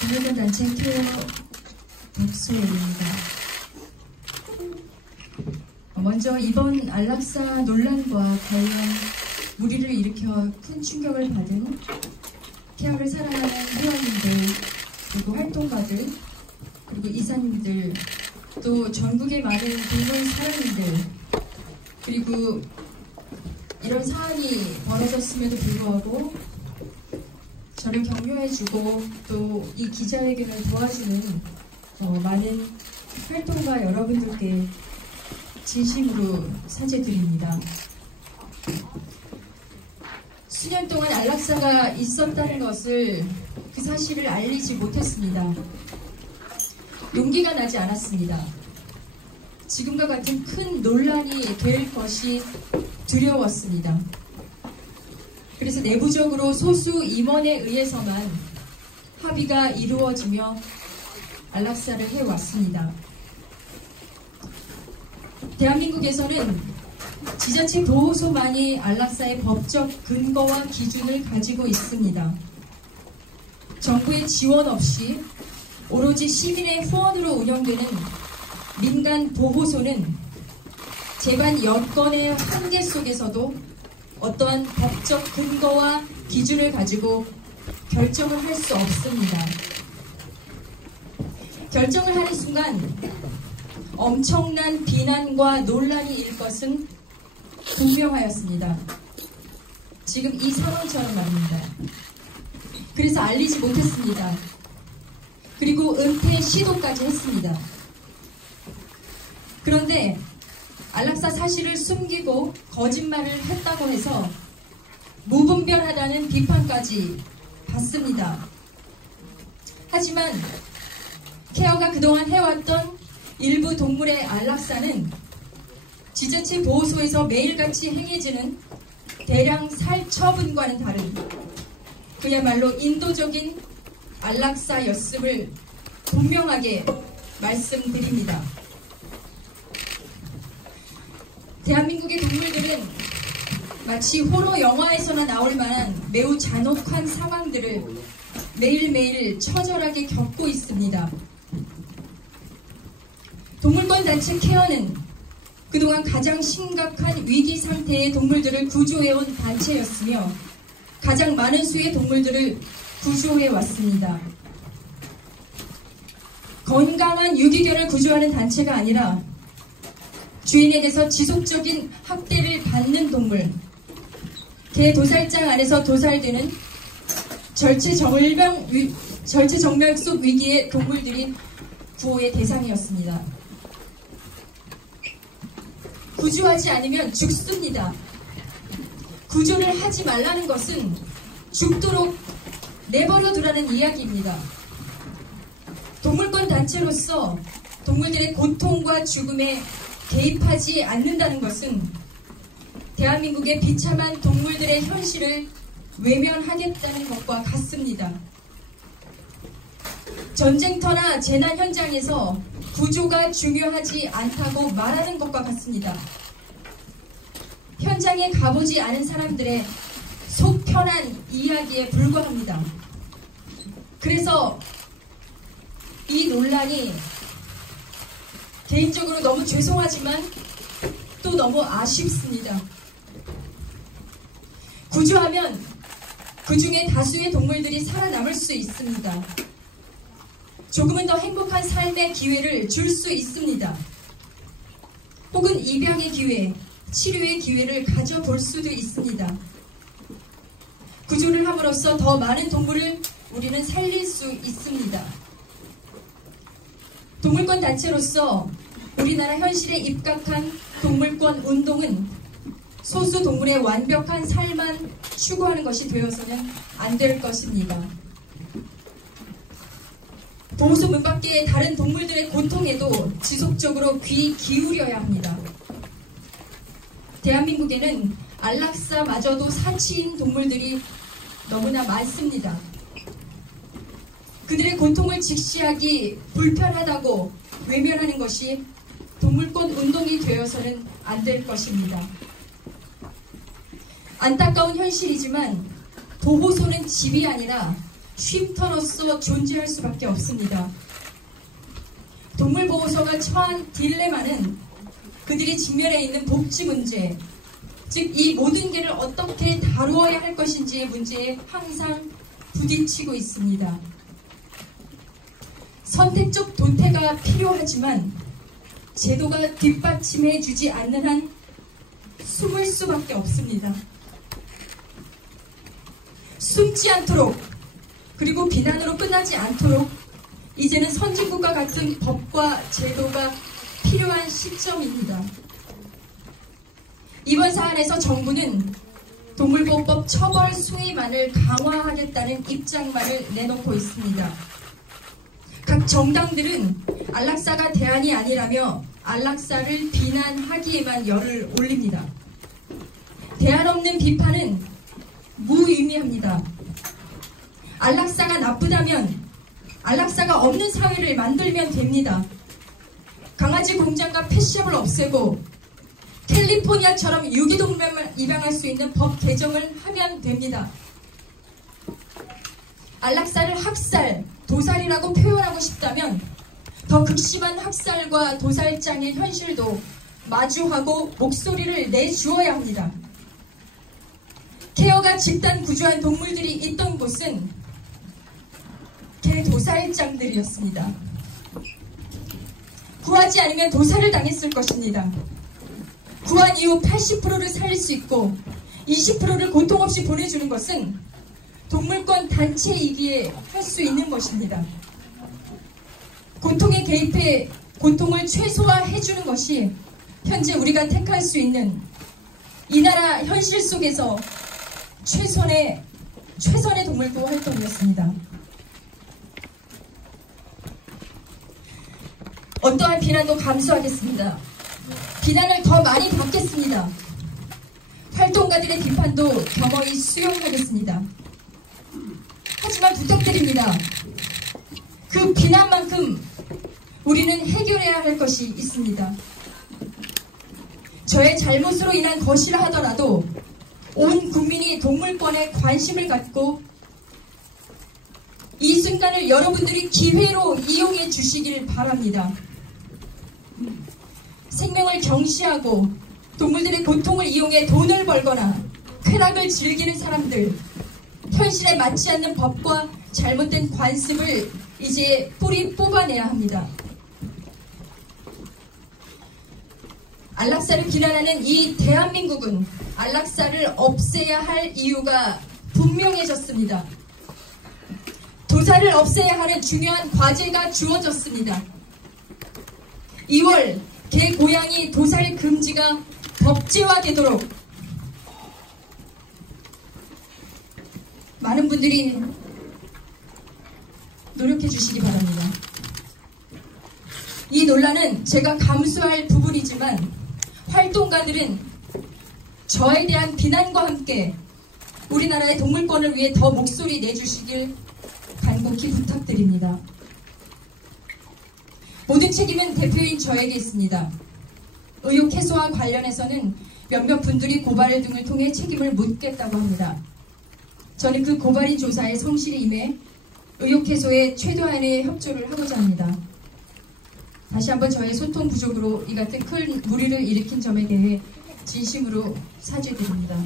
동물권단체 케어 박소연입니다. 먼저 이번 안락사 논란과 관련 무리를 일으켜 큰 충격을 받은 케어를 사랑하는 회원님들, 그리고 활동가들, 그리고 이사님들, 또 전국의 많은 동물 사랑인들, 그리고 이런 사안이 벌어졌음에도 불구하고 저를 격려해주고 또 이 기자회견을 도와주는 많은 활동가 여러분들께 진심으로 사죄드립니다. 수년 동안 안락사가 있었다는 것을, 그 사실을 알리지 못했습니다. 용기가 나지 않았습니다. 지금과 같은 큰 논란이 될 것이 두려웠습니다. 그래서 내부적으로 소수 임원에 의해서만 합의가 이루어지며 안락사를 해왔습니다. 대한민국에서는 지자체 보호소만이 안락사의 법적 근거와 기준을 가지고 있습니다. 정부의 지원 없이 오로지 시민의 후원으로 운영되는 민간 보호소는 재반 여건의 한계 속에서도 어떠한 법적 근거와 기준을 가지고 결정을 할 수 없습니다. 결정을 하는 순간 엄청난 비난과 논란이 일 것은 분명하였습니다. 지금 이 상황처럼 말입니다. 그래서 알리지 못했습니다. 그리고 은퇴 시도까지 했습니다. 그런데 안락사 사실을 숨기고 거짓말을 했다고 해서 무분별하다는 비판까지 받습니다. 하지만 케어가 그동안 해왔던 일부 동물의 안락사는 지자체 보호소에서 매일같이 행해지는 대량 살처분과는 다른 그야말로 인도적인 안락사였음을 분명하게 말씀드립니다. 대한민국의 동물들은 마치 호러 영화에서나 나올 만한 매우 잔혹한 상황들을 매일매일 처절하게 겪고 있습니다. 동물권 단체 케어는 그동안 가장 심각한 위기 상태의 동물들을 구조해온 단체였으며 가장 많은 수의 동물들을 구조해왔습니다. 건강한 유기견을 구조하는 단체가 아니라 주인에게서 지속적인 학대를 받는 동물, 개 도살장 안에서 도살되는 절체정멸 속 위기의 동물들이 구호의 대상이었습니다. 구조하지 않으면 죽습니다. 구조를 하지 말라는 것은 죽도록 내버려 두라는 이야기입니다. 동물권 단체로서 동물들의 고통과 죽음에 개입하지 않는다는 것은 대한민국의 비참한 동물들의 현실을 외면하겠다는 것과 같습니다. 전쟁터나 재난 현장에서 구조가 중요하지 않다고 말하는 것과 같습니다. 현장에 가보지 않은 사람들의 속 편한 이야기에 불과합니다. 그래서 이 논란이 개인적으로 너무 죄송하지만 또 너무 아쉽습니다. 구조하면 그 중에 다수의 동물들이 살아남을 수 있습니다. 조금은 더 행복한 삶의 기회를 줄 수 있습니다. 혹은 입양의 기회, 치료의 기회를 가져볼 수도 있습니다. 구조를 함으로써 더 많은 동물을 우리는 살릴 수 있습니다. 동물권 단체로서 우리나라 현실에 입각한 동물권 운동은 소수 동물의 완벽한 삶만 추구하는 것이 되어서는 안 될 것입니다. 보호소 문 밖의 다른 동물들의 고통에도 지속적으로 귀 기울여야 합니다. 대한민국에는 안락사마저도 사치인 동물들이 너무나 많습니다. 그들의 고통을 직시하기 불편하다고 외면하는 것이 동물권 운동이 되어서는 안 될 것입니다. 안타까운 현실이지만 보호소는 집이 아니라 쉼터로서 존재할 수밖에 없습니다. 동물보호소가 처한 딜레마는 그들이 직면해 있는 복지 문제, 즉 이 모든 개를 어떻게 다루어야 할 것인지의 문제에 항상 부딪히고 있습니다. 선택적 도태가 필요하지만 제도가 뒷받침해 주지 않는 한 숨을 수밖에 없습니다. 숨지 않도록, 그리고 비난으로 끝나지 않도록 이제는 선진국과 같은 법과 제도가 필요한 시점입니다. 이번 사안에서 정부는 동물보호법 처벌 수위만을 강화하겠다는 입장만을 내놓고 있습니다. 각 정당들은 안락사가 대안이 아니라며 안락사를 비난하기에만 열을 올립니다. 대안 없는 비판은 무의미합니다. 안락사가 나쁘다면 안락사가 없는 사회를 만들면 됩니다. 강아지 공장과 펫샵을 없애고 캘리포니아처럼 유기동물만 입양할 수 있는 법 개정을 하면 됩니다. 안락사를 학살, 도살이라고 표현하고 싶다면 더 극심한 학살과 도살장의 현실도 마주하고 목소리를 내주어야 합니다. 케어가 집단 구조한 동물들이 있던 곳은 개도살장들이었습니다. 구하지 않으면 도살을 당했을 것입니다. 구한 이후 80%를 살릴 수 있고 20%를 고통 없이 보내주는 것은 동물권 단체이기에 할 수 있는 것입니다. 고통에 개입해 고통을 최소화해주는 것이 현재 우리가 택할 수 있는 이 나라 현실 속에서 최선의 동물보호 활동이었습니다. 어떠한 비난도 감수하겠습니다. 비난을 더 많이 받겠습니다. 활동가들의 비판도 겸허히 수용하겠습니다. 하지만 부탁드립니다. 그 비난만큼 우리는 해결해야 할 것이 있습니다. 저의 잘못으로 인한 것이라 하더라도 온 국민이 동물권에 관심을 갖고 이 순간을 여러분들이 기회로 이용해 주시길 바랍니다. 생명을 경시하고 동물들의 고통을 이용해 돈을 벌거나 쾌락을 즐기는 사람들, 현실에 맞지 않는 법과 잘못된 관습을 이제 뿌리 뽑아내야 합니다. 안락사를 비난하는 이 대한민국은 안락사를 없애야 할 이유가 분명해졌습니다. 도살을 없애야 하는 중요한 과제가 주어졌습니다. 2월 개, 고양이 도살 금지가 법제화되도록 많은 분들이 노력해 주시기 바랍니다. 이 논란은 제가 감수할 부분이지만 활동가들은 저에 대한 비난과 함께 우리나라의 동물권을 위해 더 목소리 내주시길 간곡히 부탁드립니다. 모든 책임은 대표인 저에게 있습니다. 의혹 해소와 관련해서는 몇몇 분들이 고발 등을 통해 책임을 묻겠다고 합니다. 저는 그 고발인 조사에 성실히 임해 의혹 해소에 최대한의 협조를 하고자 합니다. 다시 한번 저의 소통 부족으로 이 같은 큰 무리를 일으킨 점에 대해 진심으로 사죄드립니다.